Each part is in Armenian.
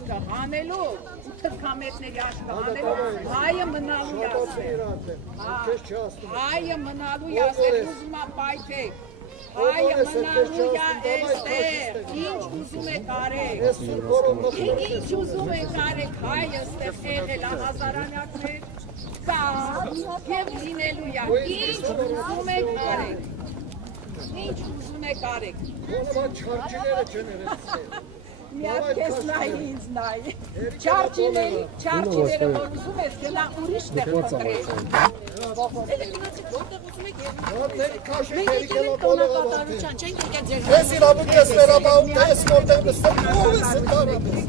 աչքը հանելու, թրքամետների աչքը հանելու, հայը մնալու ասել, հայը մնալու ասել, ուզում է պայթեք, հայը մնալու էստեղ, ինչ ուզում եք արեք, ինչ ուզում եք արեք, հայը ստեղ եղել հազարանյակներ, կա և լինելու է, ինչ ուզում եք արեք, ինչ ուզում եք արեք, միատ կես նայի ինձ նայի, չարջիները որ ուզում ես գնա ուրիշ տեղ պտրել, մենք եկել ենք տոնակատարության, չենք եկել ձեր ես իրավունք ես վերաբաղում, թե ես որտեղ նստել, ով ես ընդարապ ես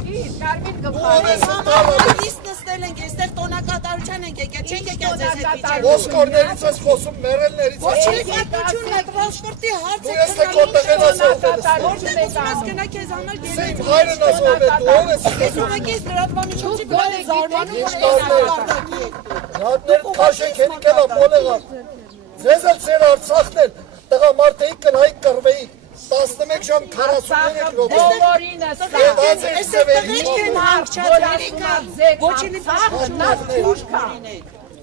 իսկ նստել ենք, եստեղ տոնակատարության ենք եկել, չենք եկել ձեզ հետ վիճել ոսկորներից ես խոսում, մերելներից ոչ չեկատությունն է, տրանսպորտի հարց է գնա քեզ համար հայրն ես ով է դու ով ես ես ուղեկես լրատվամիջոցի վրա է զարմանում Հատներ քաշեք հենիկելա մոլեղա Ձեզ էլ ծեր Արցախն էլ տղամարդեիք կնայիք կռվեիք 11 ժամ 43 րոպե բոլորինը սա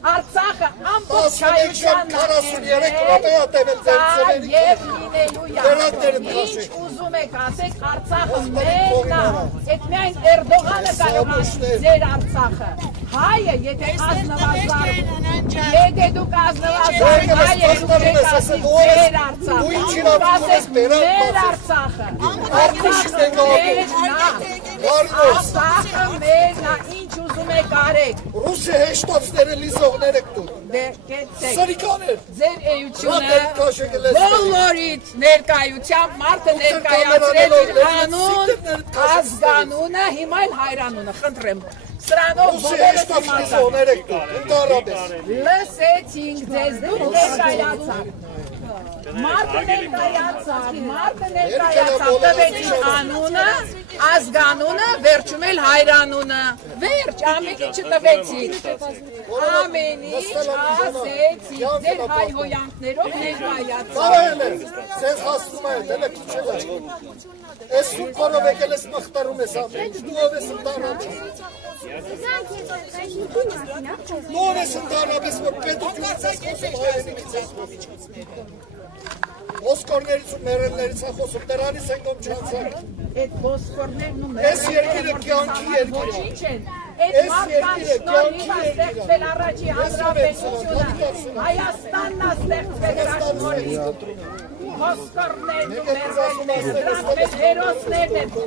Արցախը ամբողջ հայությանն և լինելու ինչ ուզում եք ասեք Արցախը մերն է էդ միայն Էրդողանը կարող է ձեր Արցախը հայը եթե ազնվազարում եթե դուք ազնվազարում հայը դուք եք ասեք ձեր Արցախը դուք ասեք մեր Արցախը Արցախը մերն է ինչ ուզում եք արեք Ռուսի հեշտացները լիզողներ եք դուք Սրիկաներ Ձեր էությունը բոլորից ներկայությամբ մարդը ներկայացրեց իր անուն ազգանունը հիմա էլ հայրանունը խնդրեմ Սրանով բոլորս իմացան Լսեցինք ձեզ դուք ներկայացան Մարդը ներկայացավ տվեցին անունը ազգանունը վերջում էլ հայրանունը վերջ ամեն ինչ տվեցին ամեն ինչ ասեցին ձեր հայ հոյանքներով ներկայացավ Կարել է ձեզ հասնում է դելը քիչ է Ես սուրբորով եկել ես մխտարում ես ամեն դու ով ես ընդառաջ Դու ով ես ընդառաջ ես որ պետությունից ես խոսում հայրենիքից ես Ոսկորներից ու մերելներից է խոսում, դրանից են գոմ չանցակ Էդ ոսկորներն ու Ես երկիրը կյանքի երկիր Ոչինչ են Էդ մարդկանց շնորհիվ է ստեղծվել առաջի հանրապետությունը Հայաստանն է ստեղծվել դրա շնորհիվ Ոսկորներն ու մերելներն դրանք մեր հերոսներն են